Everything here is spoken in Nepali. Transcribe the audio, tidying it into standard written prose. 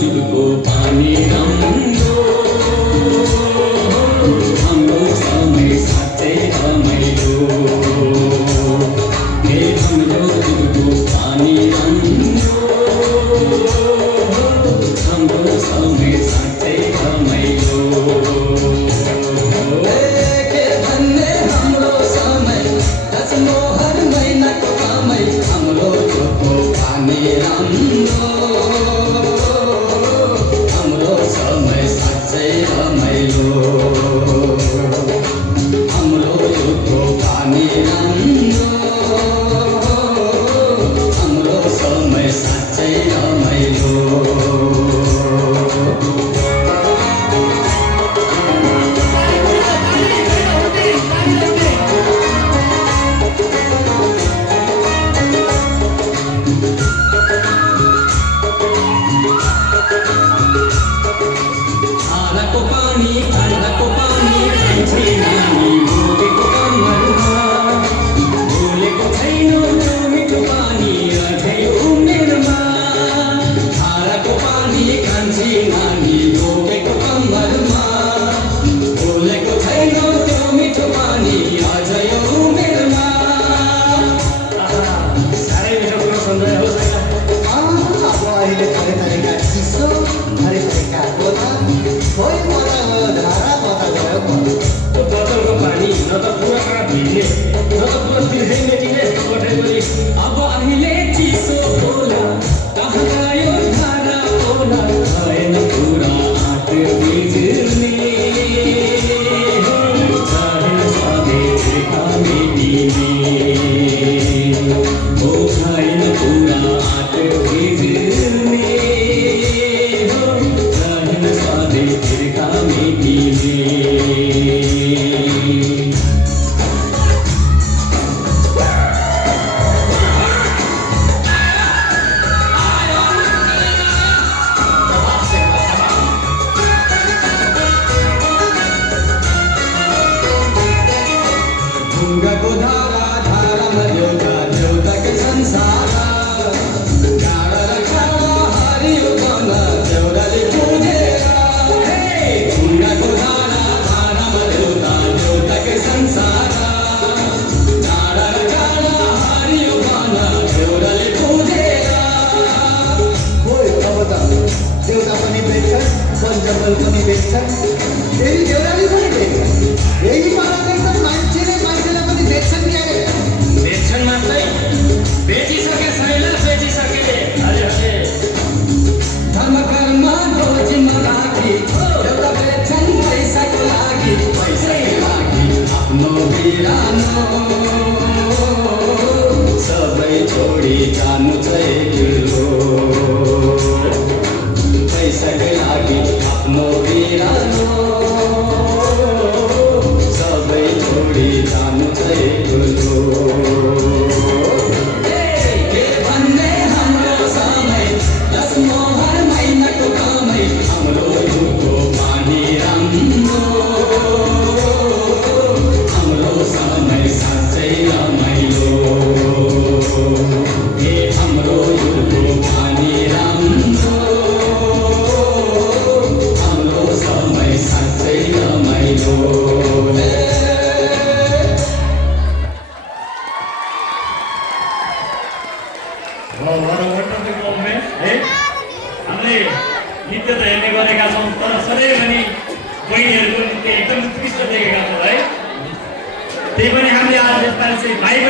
जुगको पानी राम्रो हाम्रो समय साँच्चै रमाइलो हाम्रो जुगको पानी राम्रो हाम्रो समय साँच्चै रमाइलो के भन्ने हाम्रो समय मोहन महिनाको समय हाम्रो जुगको पानी राम्रो हाम्रो समय साँच्चै रमाइलो हाम्रो जुगको पानी राम्रो हाम्रो समय साँच्चै रमाइलो खानाको पानी खान्छे नानी बोलेको कम्मरमा बोलेको छैन त्यो मिठो पानी अझै उमेरमा खानाको पानी खान्छे नानी बोलेको कम्मरमा बोलेको छैन त्यो मिठो पानी अझै उमेरमा साह्रै मिठो कुरो सुन्दै हो अब अहिले थरी थरीका चिसो थरी थरीका गोता कोही मजा गयो धारा मजा गयो त्यो बोतलको पानी न त पुरा भिड्ने न त पुरा बिर्खै मेटिने पठाइ पनि अब अहिले चिसो होला कहाँ गयो धारा होला भएन पुरा आँट बिर्ने छैन सधैँ चिर्का मेटिने हो छैन पुरा आँट बिर्ने छैन सधैँ चिर्का मेटिने ढुङ्गाको धारा धारामा देउता देउताकै संसार डाँडा र खाडा हरियो बन देउराले पुजेर ढुङ्गाको धारा धारामा देउता देउताकै संसार डाँडा र खाडा हरियो बन देउराले पुजेर खोइ अब त देउता पनि बेच्छन् वन जङ्गल पनि बेच्छन् फेरि देउराली पनि बेच्छन् यही पारा देख्छन् मान्छेले मान्छेलाई पनि बेच्छन् नि अरे बेच्छन् मात्रै बेचिसके शैला बेचिसके अरे अरे धर्म कर्म रोजीमा राखी एउटा बेच्छन् पैसाको लागि पैसै लागि आफ्नो बिरानो सबै छोडी जानु चाहिँ ठुलो पैसाकै लागि आफ्नो बिरानो सबै छोडी जानु चाहिँ ठुलो के भन्ने हाम्रो समय मोहन महिनाको कमै हाम्रो जुगको पानी राम्रो हाम्रो समय साँच्चै रमाइलो हाम्रो जुगको पानी राम्रो हाम्रो समय साँच्चै रमाइलो हामीले नृत्य त हेर्ने गरेका छौँ तर सधैँ पनि बहिनीहरूको नृत्य एकदम उत्कृष्ट देखेका छौँ है त्यही पनि हामीले आज यसपालि चाहिँ भाइ बहिनी